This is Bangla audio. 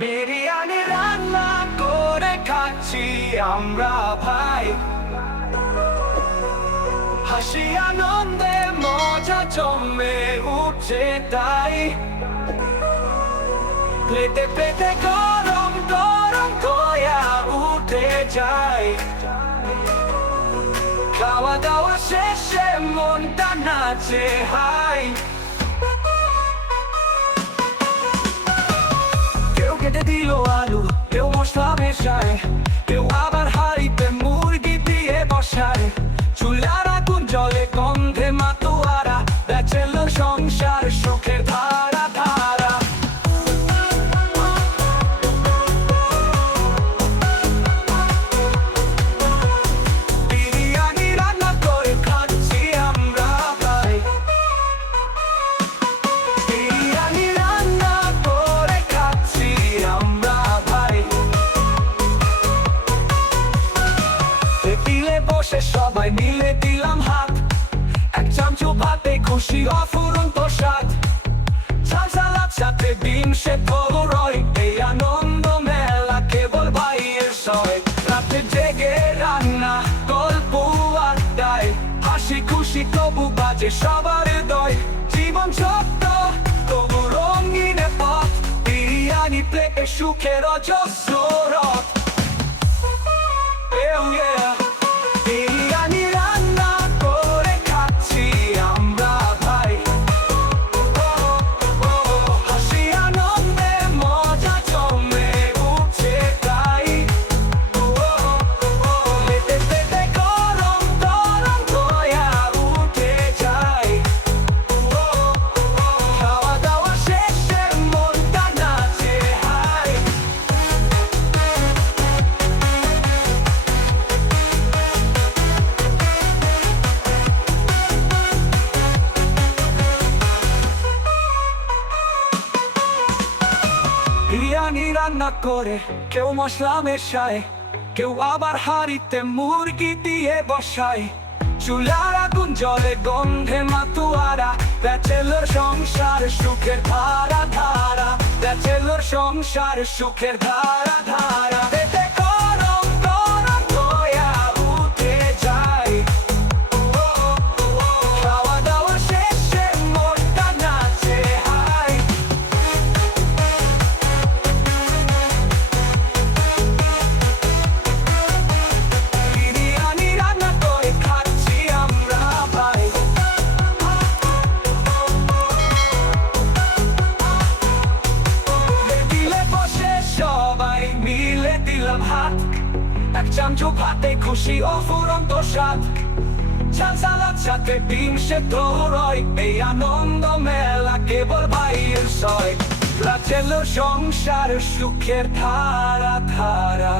বিরিয়ানি রান্না করে খাচ্ছি আমরা ভাই, হাসি আনন্দে মজা জমে উঠছে তাই। প্লেটে প্লেটে গরম গরম দয়া উঠে যায়, খাওয়া দাওয়া শেষে মনটা নাচে হাই। কেউ কেটে দিল আলু, কেউ মশলা মেশায়, কেউ আবার হাঁড়িতে মুরগি দিয়ে বসায়। চুলার আগুন জলে গন্ধে মাতোয়ারা, ব্যাচেলর সংসার সুখের ধারা ধারা। বিরিয়ানি রান্না করে খাচ্ছি আমরা ভাই, বিরিয়ানি রান্না করে খাচ্ছি আমরা ভাই। টেবিলে বসে সবাই মিলে দিলাম হাত, এক চামচ ভাতে খুশি অফুরন্ত স্বাদ। ঝাল সালাদ সাথে ডিম সেদ্ধ রয়, এই আনন্দ মেলা কেবল ভাইয়ের সয়। রাতে জেগে রান্না গল্প আড্ডায়, হাসি খুশি তবু বাজে সবার হৃদয়। জীবন ছোট্ট তবু রঙিন পথ, বিরিয়ানি প্লেটে সুখের অজস্র রথ। বিরিয়ানি রান্না করে খাচ্ছি আমরা ভাই, হাসি আনন্দে মজা জমে উঠছে তাই। পেটে পেটে গরম গরম দয়া উঠে যায়, খাওয়া দাওয়া শেষে মনটা নাচে হাই। বিরিয়ানি রান্না করে কেউ মশলা মেশায়, কেউ আবার হাঁড়িতে মুরগি দিয়ে বসায়। চুলার আগুন জলে গন্ধে মাতোয়ারা, ব্যাচেলর সংসার সুখের ধারা ধারা, ব্যাচেলর সংসার সুখের ধারা ধারা। পেটে গরম গরম দয়া উঠে যায়, খাওয়া দাওয়া শেষে মনটা নাচে হাই। বিরিয়ানি রান্না করে খাচ্ছি আমরা ভাই, টেবিলে বসে সবাই মিলে দিলাম হাত, এক চামচ ভাতে খুশি অফুরন্ত স্বাদ। ঝাল সালাদ সাথে ডিম সেদ্ধ রয়, এই আনন্দ মেলা কেবল ভাইয়ের সয়। ব্যাচেলর সংসার সুখের ধারা ধারা।